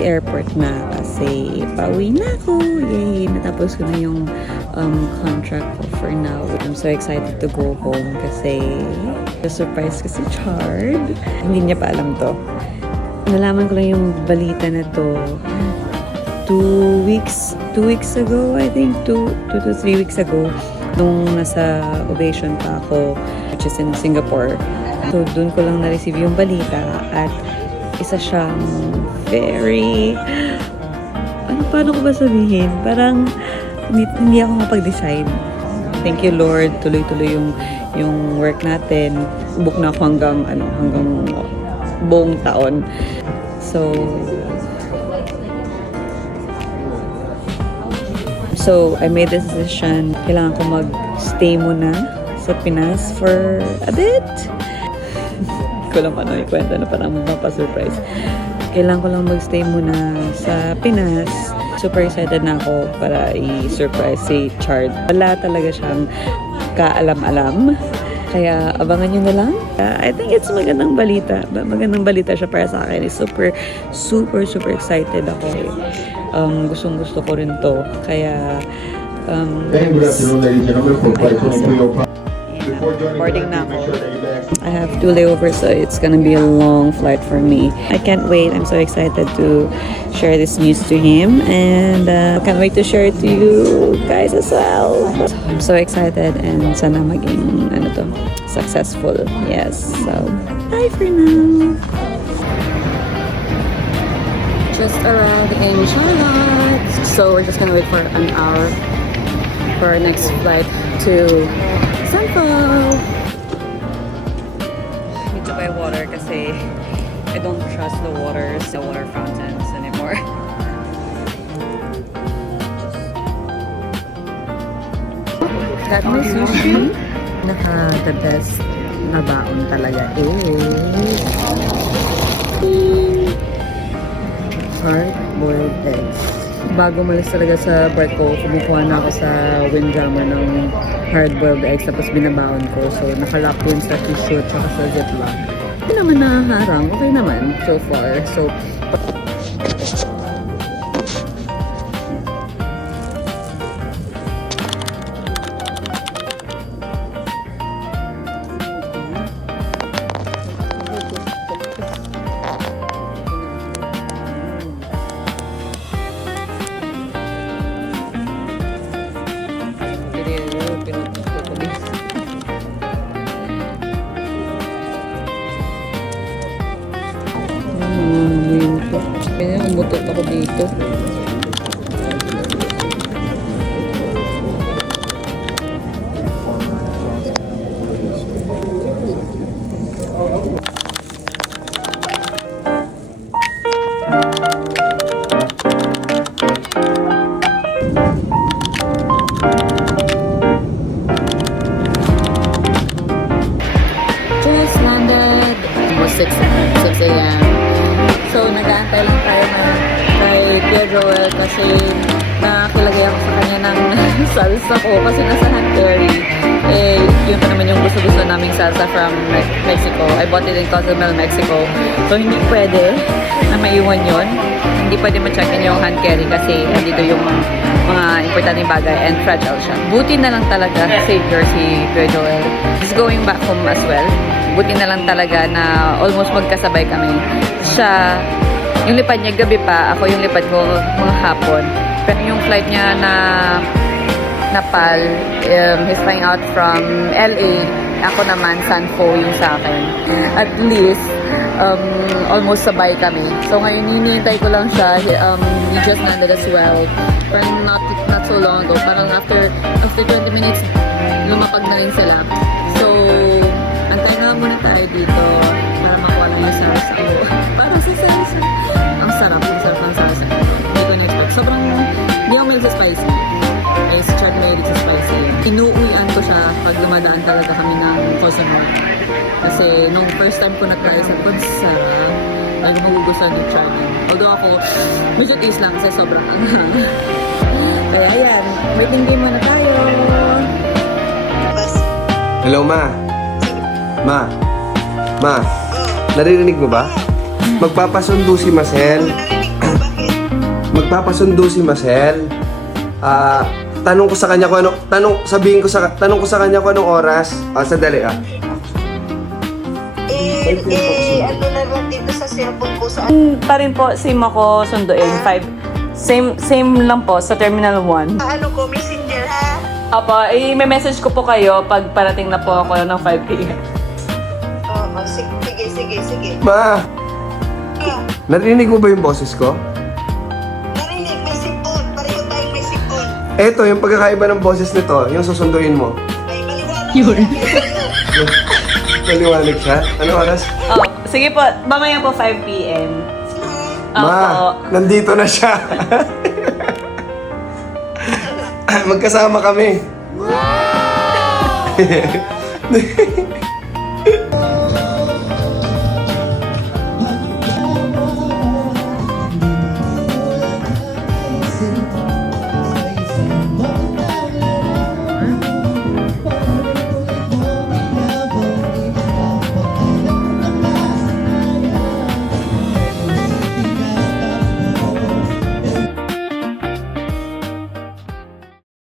the airport na kasi pauwi na ako. Yay! Natapos ko na yung contract ko for now. I'm so excited to go home kasi surprise kasi Chard. Hindi niya pa alam to. Nalaman ko lang yung balita na to 2 weeks ago, I think 2 to 3 weeks ago, nung nasa Ovation pa ako, which is in Singapore. So doon ko lang na-receive yung balita at isa siyang very, paano ko ba sabihin? Parang hindi ako mapag-decide. Thank you Lord, tuloy-tuloy yung work natin. Book na ako hanggang buong taon. So I made this decision. Kailangan ko mag-stay muna sa Pinas for a bit. Hindi ko lang paano ikwento na parang mapasurprise. Kailangan ko lang mag-stay muna sa Pinas. Super excited na ako para i-surprise si Chard. Wala talaga siyang kaalam-alam. Kaya abangan nyo na lang. I think it's magandang balita. Magandang balita siya para sa akin. Super excited ako. Gustong-gusto ko rin to. Kaya boarding na ako. I have 2 layovers, so it's gonna be a long flight for me. I can't wait. I'm so excited to share this news to him, and can't wait to share it to you guys as well. I'm so excited, and sana maging successful. Yes. So bye for now. Just arrived in Charlotte, so we're just gonna wait for an hour for our next flight to Sanfo. Need to buy water kasi I don't trust the water fountains anymore. Got my sushi. The best na baon talaga hard-boiled eggs. Bago malis talaga sa barko, kumukuha na ako sa Windjammer ng hard-boiled eggs tapos binabaon ko. So, nakalock yun sa tissue at saka sa ziplock. Hindi naman nakaharang. Okay naman so far. So, umutot ako dito. Just landed. Almost 6 a.m. So, nag-aantay lang tayo kay Pierre Joel kasi nakakilagay ako sa kanya ng salsa ko kasi nasa hand carry. Yun pa naman yung gusto-gusto naming salsa from Mexico. I bought it in Cozumel, Mexico. So, hindi pwede na maiwan yun. Hindi pwede ma-check-in yung hand carry kasi andito yung mga importanteng bagay and fragile siya. Buti na lang talaga savior si Pierre Joel. He's going back home as well. Buti na lang talaga na almost magkasabay kami. Siya, yung lipad niya gabi pa, ako yung lipad ko mga hapon. Pero yung flight niya na Nepal, he's flying out from LA. Ako naman, Sanfo yung sa akin. At least, almost sabay kami. So ngayon, hinihintay ko lang siya. He just landed as well. Parang not so long ago. Parang after 20 minutes, lumapag na rin sila. So, antay na muna tayo dito para makuha na yung salsa ko. Parang sa salsa. Ang sarap ng salsa. Hindi ko na-expect. Sobrang, hindi ako mahilig sa spicy. Ay, si Chad mahilig sa spicy. Inuuwian ko siya pag lumadaan talaga kami ng Cozumel. Kasi nung first time ko na-try, sabi ko, sarap. Lalo magugustuhan ni Chad. Although ako, medyo taste lang kasi sobrang anghang. Kaya ayan, waiting game muna tayo. Hello, Ma. Ma, naririnig mo ba? Magpapasundo si Marcel. magpapasundo si Marcel. Tanong ko sa kanya kung ano, tanong ko sa kanya kung anong oras. Sandali Ano na lang dito sa cellphone ko saan? Pa rin po, same ako sunduin. 5. Same lang po sa Terminal 1. Ano ko, messenger ha? Apo, i-message ko po kayo pag parating na po ako ng 5 p.m. Oo, sige. Ma, Ah, narinig mo ba yung boses ko? narinig, may sipon. Pareho tayong may sipon. Eto, yung pagkakaiba ng boses nito, yung susunduin mo. Ay, maliwanag. Yun. Maliwanag siya. Ano oras? Oh, sige po, mamaya po 5 p.m. Opo. Ma, nandito na siya. Magkasama kami.